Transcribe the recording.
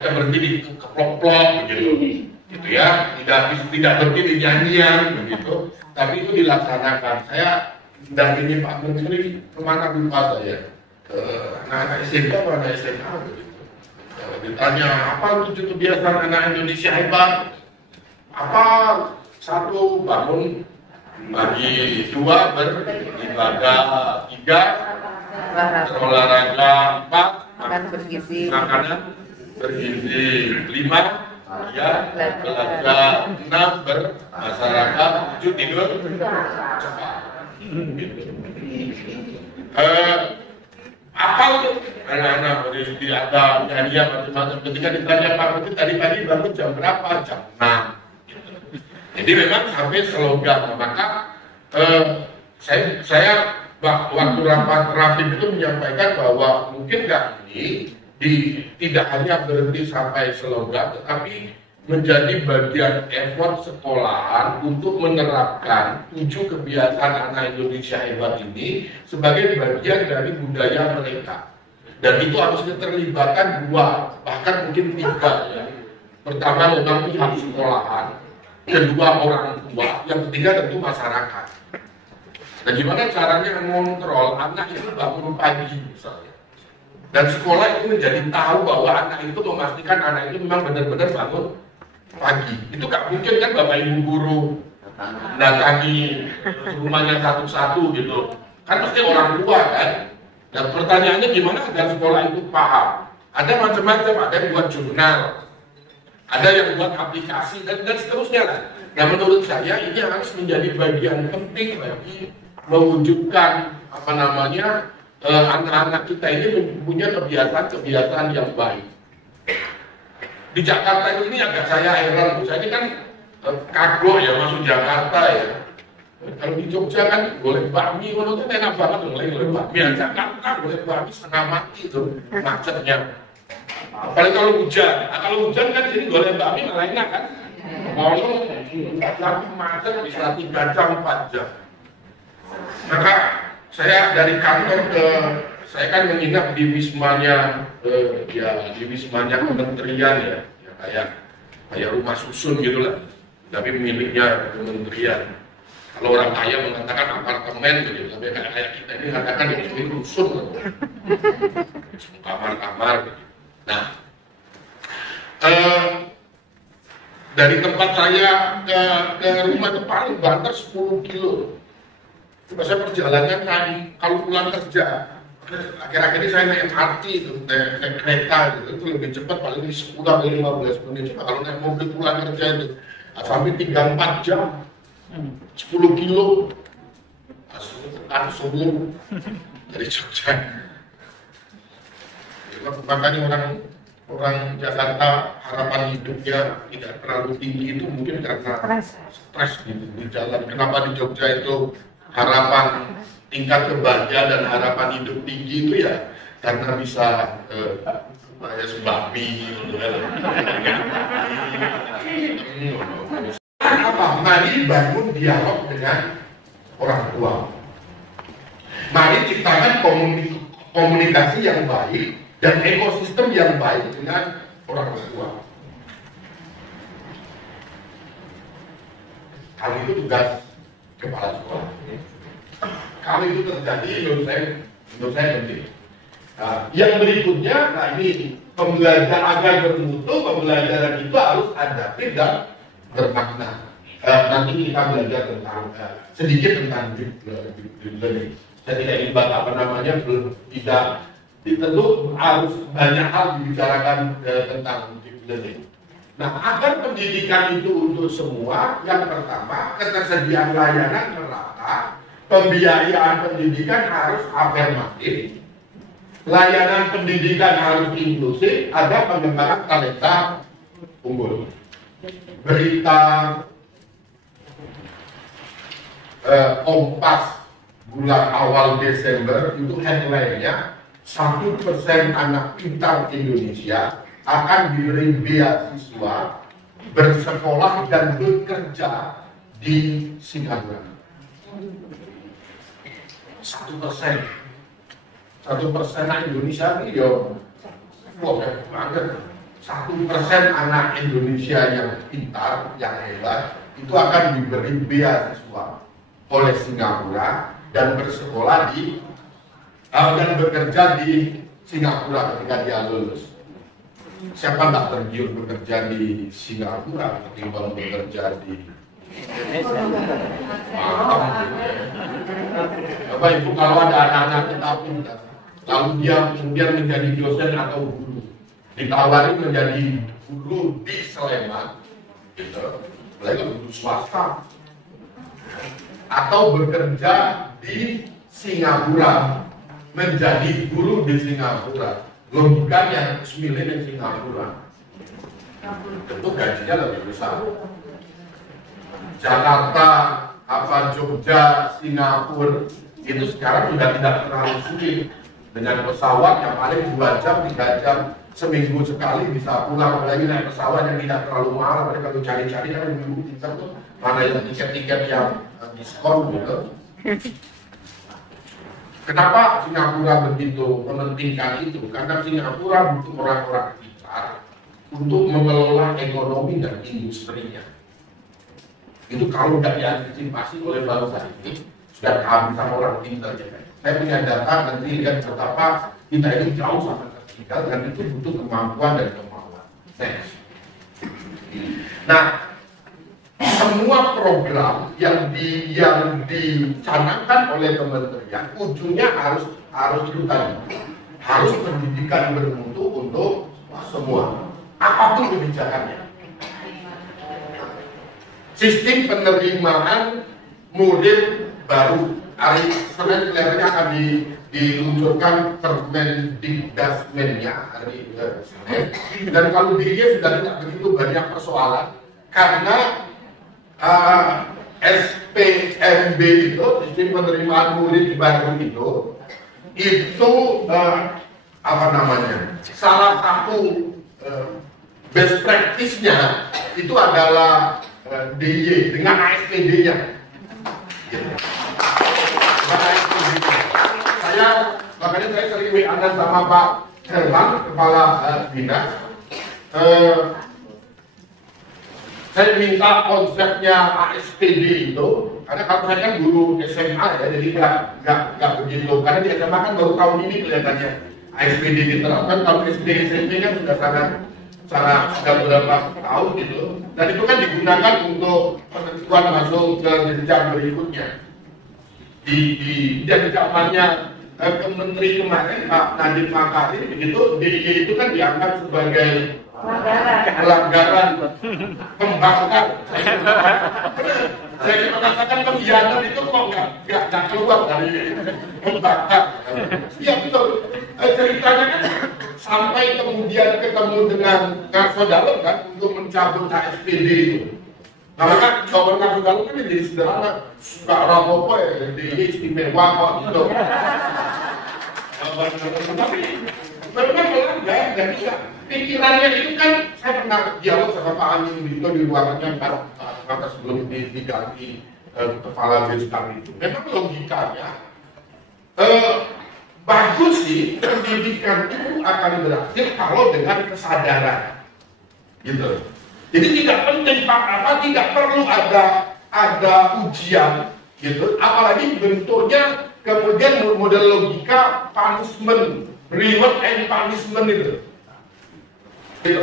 Saya berhenti di keplok-plok begitu, gitu ya, tidak berhenti di nyanyian begitu, tapi itu dilaksanakan. Saya dampingi Pak Menteri kemana lupa saya, ke anak-anak SMK atau anak SMA begitu. Ditanya apa 7 kebiasaan anak Indonesia hebat, apa satu bangun bagi 2 beribadah, 3 berolahraga, 4 makanan bergizi, 5 ya belajar, 6 bermasyarakat, 7 tidur cepat. Apa untuk anak-anak di ada nyanyian macam-macam. Ketika ditanya Pak Menteri tadi pagi bangun jam berapa? Jam 6. Jadi memang sampai slogan. Maka saya waktu rapat rapim itu menyampaikan bahwa mungkin ini tidak hanya berhenti sampai slogan, tetapi menjadi bagian effort sekolahan untuk menerapkan 7 kebiasaan anak Indonesia hebat ini sebagai bagian dari budaya mereka. Dan itu harus keterlibatan 2, bahkan mungkin 3 ya. Pertama memang pihak sekolahan, kedua orang tua, yang ketiga tentu masyarakat. Nah gimana caranya mengontrol anak itu bangun pagi misalnya. Dan sekolah itu menjadi tahu bahwa anak itu memastikan anak itu memang benar-benar bangun pagi. Itu gak mungkin kan Bapak Ibu guru datangi rumahnya satu-satu gitu. Kan pasti orang tua kan. Dan pertanyaannya gimana agar sekolah itu paham. Ada macam-macam, ada yang buat jurnal, ada yang buat aplikasi dan seterusnya lah. Nah menurut saya ini harus menjadi bagian penting bagi mewujudkan anak-anak kita ini punya kebiasaan-kebiasaan yang baik. Di Jakarta ini agak saya heran, saya ini kan kagok ya masuk Jakarta ya. Kalau di Jogja kan golek bakmi, itu kan enak banget golek bakmi. Jakarta golek bakmi setengah mati tuh macetnya. Apalagi kalau hujan, kalau hujan kan sini golek bakmi malah enak kan. Ngomong, tapi macet bisa 3 jam 4 jam. Maka saya dari kantor saya kan menginap di wismanya di wismanya kementerian ya kayak rumah susun gitulah, tapi miliknya kementerian. Kalau orang kaya mengatakan apartemen begitu, tapi kayak kita ini mengatakan ini rusun, kamar-kamar gitu. Nah, dari tempat saya ke rumah itu paling banter 10 kilo. Saya perjalanan kalau pulang kerja, akhir-akhir ini saya naik MRT itu, naik kereta gitu, itu lebih cepat paling 10 atau 15 menit. Cuma kalau naik mobil pulang kerja itu sampai 3-4 jam, 10 kilo, tekan Solo dari Jogja. Makanya orang Jakarta harapan hidupnya tidak terlalu tinggi itu mungkin karena stres di jalan. Kenapa di Jogja itu harapan tingkat kebahagiaan dan harapan hidup tinggi itu ya karena bisa sebahmi apa? Mari bangun dialog dengan orang tua. Mari ciptakan komunikasi yang baik dan ekosistem yang baik dengan orang tua. Hal itu tugas kepala sekolah. Kalau itu terjadi, menurut saya penting. Nah, yang berikutnya, ini pembelajaran agar bermutu, pembelajaran itu harus adaptif dan bermakna. Nanti kita belajar tentang sedikit tentang deep learning. Saya tidak ingin tidak tentu harus banyak hal dibicarakan tentang deep learning. Nah, agar pendidikan itu untuk semua, yang pertama ketersediaan layanan merata, pembiayaan pendidikan harus afirmatif, layanan pendidikan harus inklusif, ada pengembangan talenta unggul. Berita Kompas bulan awal Desember itu headline-nya 1% anak pintar Indonesia akan diberi beasiswa bersekolah dan bekerja di Singapura. 1% anak Indonesia ini ya banget. 1% anak Indonesia yang pintar, yang hebat, itu akan diberi beasiswa oleh Singapura dan bersekolah dan bekerja di Singapura ketika dia lulus. Siapa nggak tergiur bekerja di Singapura ketimbang bekerja di Bapak Ibu, kalau ada anak-anak kita pintar, lalu dia kemudian menjadi dosen atau guru, ditawari menjadi guru di Sleman, gitu, mereka guru swasta, atau bekerja di Singapura, menjadi guru di Singapura, logikanya semilin di Singapura, tentu gajinya lebih besar. Jakarta, Jogja, Singapura itu sekarang sudah tidak terlalu sulit. Dengan pesawat yang paling 2 jam, 3 jam seminggu sekali bisa pulang. Apalagi naik pesawat yang tidak terlalu mahal. Mereka kalau cari-cari kan dulu kita tuh mana yang tiket-tiket yang diskon gitu. Kenapa Singapura begitu mementingkan itu? Karena Singapura butuh orang-orang pintar untuk mengelola ekonomi dan industrinya. Itu kalau tidak diantisipasi oleh bangsa ini sudah kehabisan orang pintar ya. Saya punya data, nanti lihat betapa kita ini jauh sangat tertinggal dan itu butuh kemampuan dan kemauan. Next. Nah, semua program yang dicanangkan oleh kementerian ujungnya harus itu tadi, harus pendidikan bermutu untuk semua, apapun kebijakannya. Sistem penerimaan murid baru hari Senin kelihatannya akan diluncurkan Permendikdasmennya hari Senin, dan kalau dirinya sudah tidak begitu banyak persoalan karena SPMB itu, sistem penerimaan murid baru itu salah satu best practice-nya itu adalah DY dengan ASPD-nya. Makanya saya sering WA sama Pak Herman, Kepala Dinas. Saya minta konsepnya ASPD itu, karena kalau saya kan guru SMA ya, jadi nggak begitu. Karena di SMA kan baru tahun ini kelihatannya ASPD diterapkan. Kalau SD SMP kan sudah sudah beberapa tahun gitu. Dan itu kan digunakan untuk penentuan masuk ke jenjang berikutnya. Di zamannya Menteri kemarin Pak Nadiem Makarim begitu, DIY itu kan dianggap sebagai pelanggaran pembangkang. Saya mengatakan pengkhianat itu kok nggak keluar dari pembangkang. Iya betul. Ceritanya kan sampai kemudian ketemu dengan Karso Dalem kan untuk mencabut HSPD itu. Karena kan jawaban Karso Dalem kan jadi sederhana, suka rapopo ya, jadi istimewa kok gitu. Tapi memang melanggar dan juga pikirannya itu kan, saya pernah dialog sama Pak Amin itu di ruangannya kata sebelum diganti kepala Beskam itu. Memang logikanya bagus sih, pendidikan itu akan berhasil kalau dengan kesadaran, gitu. Jadi tidak penting tidak perlu ada ujian, gitu. Apalagi bentuknya kemudian model logika punishment, reward and punishment itu. Gitu.